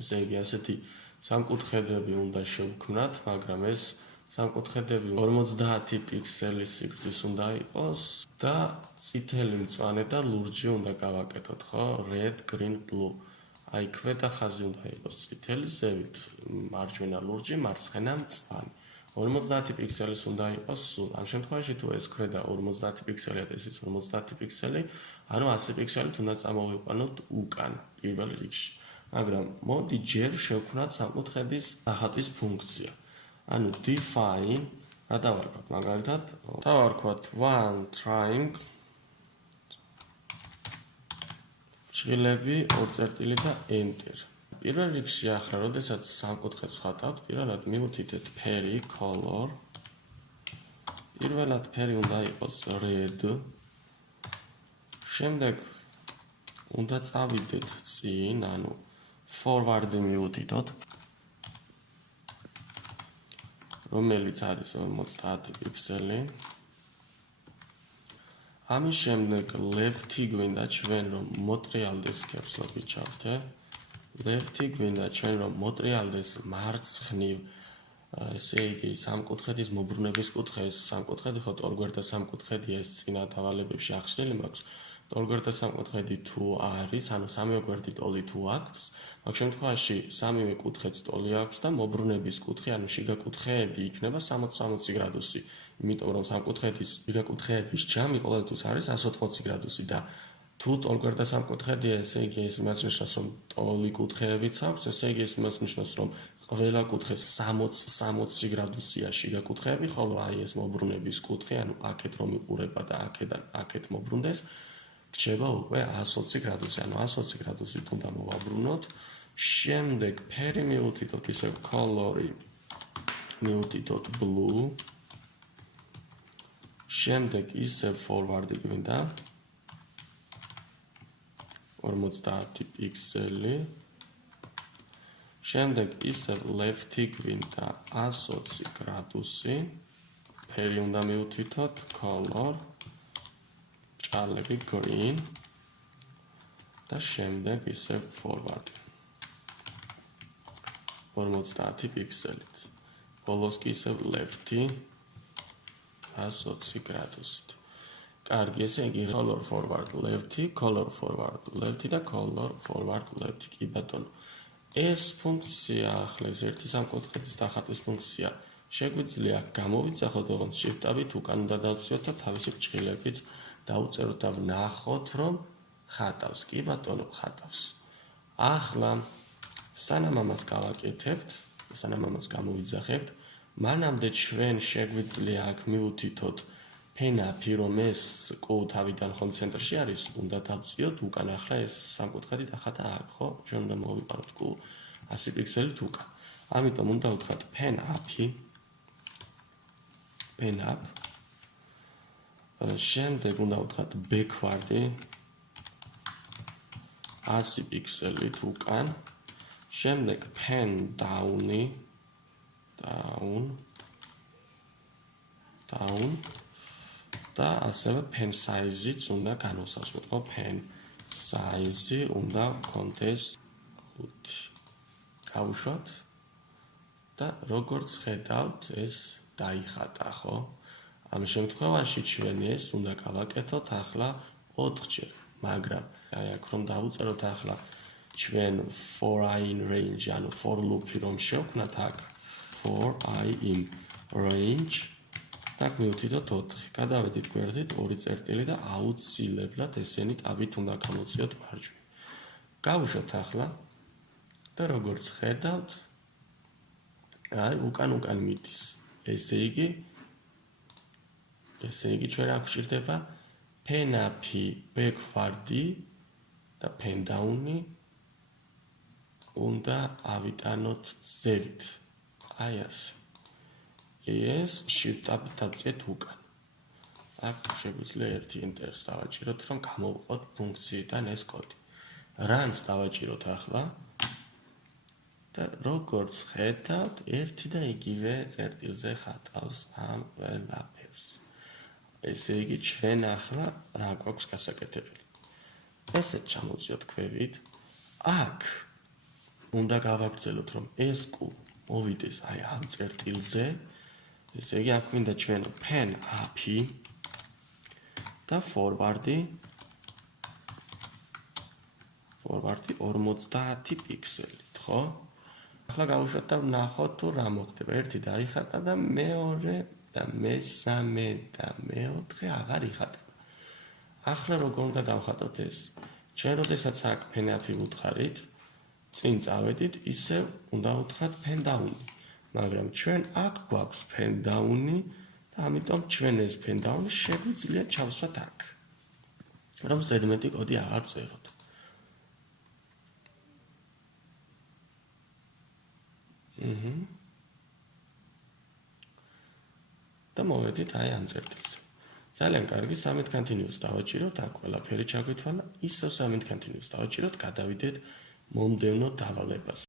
ესე იგი, ასეთი სამკუთხედები უნდა შევქმნათ, მაგრამ ეს სამკუთხედები 50 პიქსელის სიგრძის უნდა იყოს და წითელი, მწვანე და ლურჯი უნდა გავაკეთოთ, ხო? Red, green, blue. აი, ქვედა ხაზი უნდა იყოს წითელი, ზევით მარჯვენა ლურჯი, მარცხენა მწვანე. 50 პიქსელის უნდა იყოს სულ. ამ შემთხვევაში თუ ეს ქვედა 50 პიქსელია და ესეც 50 პიქსელი, ანუ 100 პიქსელით უნდა წამოვიყვანოთ უკან პირველ რიგში. მაგრამ მოდი ჯერ შევქმნათ სამკუთხედის დახატვის ფუნქცია. ანუ define, რა დავარქვათ მაგალითად? დავარქვათ one triangle ჭრილები, ორ წერტილი და enter. პირველ რიგში ახლა, როდესაც სამკუთხედს ვხატავთ, პირველად მივუთითეთ ფერი, color. პირველად ფერი უნდა იყოს red. შემდეგ უნდა წავიდეთ წინ, ანუ forward-ი მივუთითოთ, რომელიც არის 50 პიქსელი. ამის შემდეგ left-ი გვინდა ჩვენ რომ მოტრიალდეს კეპსლოკით ჩავთე. left-ი გვინდა ჩვენ რომ მოტრიალდეს მარცხნივ, ესე იგი სამკუთხედის მობრუნების კუთხე, ეს სამკუთხედი ხო ტოლგვერდა სამკუთხედია, ეს წინა დავალებებში ახსნილი მაქვს. ტოლგვერდა სამკუთხედი თუ არის, ანუ სამივე გვერდით ტოლი თუ აქვს, მაგ შემთხვევაში სამივე კუთხეც ტოლი აქვს და მობრუნების კუთხე, ანუ შიგა კუთხეები იქნება 60-60 გრადუსი. იმიტომ რომ სამკუთხედის შიგა კუთხეების ჯამი ყოველთვის არის 180 გრადუსი და თუ ტოლგვერდა სამკუთხედია, ესე იგი ეს იმას ნიშნავს, რომ ტოლი კუთხეებიც აქვს, ესე იგი ეს იმას ნიშნავს, რომ ყველა კუთხეს 60-60 გრადუსია შიგა კუთხეები, ხოლო აი ეს მობრუნების კუთხე, ანუ აქეთ რომ იყურება და აქედან აქეთ მობრუნდეს, რჩება უკვე 120 გრადუსი, ანუ 120 გრადუსით უნდა მოვაბრუნოთ. შემდეგ ფერი მივუთითოთ ისევ color-ი, მივუთითოთ blue. შემდეგ ისევ forward-ი გვინდა 50 პიქსელი. შემდეგ ისევ left-ი გვინდა 120 გრადუსი. ფერი უნდა მივუთითოთ color, ჭალები green და შემდეგ ისევ forward 50 პიქსელით. ბოლოს კი ისევ left-ი 120 გრადუსით. კარგი, ესე იგი color forward left-ი, color forward left-ი და color forward left-ი. კი ბატონო. ეს ფუნქცია ახლა ეს ერთი სამკუთხედის დახატვის ფუნქცია შეგვიძლია გამოვიძახოთ, ოღონდ shift-ით უკან უნდა დავწიოთ და თავისი ჭრილებიც დავუწეროთ და ვნახოთ, რომ ხატავს. კი ბატონო, ხატავს. ახლა სანამ ამას გავაკეთებთ, სანამ ამას გამოვიძახებთ, მანამდე ჩვენ შეგვიძლია აქ მივუთითოთ ფენაფი, რომ ეს კუ თავიდან ხომ ცენტრში არის, უნდა დავწიოთ უკან. ახლა ეს სამკუთხედი დახატა აქ, ხო? ჩვენ უნდა მოვიყვანოთ კუ 100 პიქსელით უკან. ამიტომ უნდა ვთქვათ ფენაფი, ფენაფ. შემდეგ უნდა ვთქვათ backward-ი 100 პიქსელით უკან. შემდეგ pen down-ი, down და ასევე pen size-იც უნდა განვსაზღვროთ, ხო? pen size-ი უნდა გქონდეს 5. გავუშვათ და როგორც ხედავთ, ეს დაიხატა, ხო? ამ შემთხვევაში ჩვენ ეს უნდა გავაკეთოთ ახლა 4-ჯერ, მაგრამ აი აქ რომ დავუწეროთ ახლა ჩვენ for I in range, ანუ for loop-ი რომ შევქმნათ აქ for I in range და მივუთითოთ 4. გადავედით გვერდით 2 წერტილი და აუცილებლად ესენი ტაბით უნდა გამოვწიოთ მარჯვნივ. გავუშვათ ახლა და როგორც ხედავთ, აი უკან მიდის. ესე იგი ჩვენ აქ გვჭირდება ფენაფი, backward-ი და pen down-ი უნდა ავიტანოთ ზევით. აი ასე. ეს shift-ით დავწიეთ უკან. აქ შეგვიძლია ერთი enter-ს დავაჭიროთ, რომ გამოვყოთ ფუნქციიდან ეს კოდი. runs დავაჭიროთ ახლა და როგორც ხედავთ, ერთი და იგივე წერტილზე ხატავს ამ ყველაფერს. ესე იგი ჩვენ ახლა რა გვაქვს გასაკეთებელი. ესეც ჩამოვწიოთ ქვევით. აქ უნდა გავაგრძელოთ, რომ ეს კუ მოვიდეს აი ამ წერტილზე. ესე იგი, აქ მინდა ჩვენ pen up და forward-ი 50 პიქსელით, ხო? ახლა გავუშვათ და ვნახოთ თუ რა მოხდება. ერთი დაიხატა და მეორე და მესამე და მეოთხე აღარ იხატება. ახლა როგორ უნდა დავხატოთ ეს? ჩვენ როდესაც აქ pen up-ი ვუთხარით, წინ წავედით, ისევ უნდა ვუთხრათ pen down-ი. მაგრამ ჩვენ აქ გვაქვს pen down-ი და ამიტომ ჩვენ ეს pen down-ი შეგვიძლია ჩავსვათ აქ. რომ ზედმეტი კოდი აღარ ვწეროთ. და მოვედით აი ამ წერტილზე. ძალიან კარგი, submit continuous დავაჭიროთ, აქ ყველაფერი ჩაგვითვალა, ისევ submit continuous დავაჭიროთ, გადავიდეთ მომდევნო დავალებას.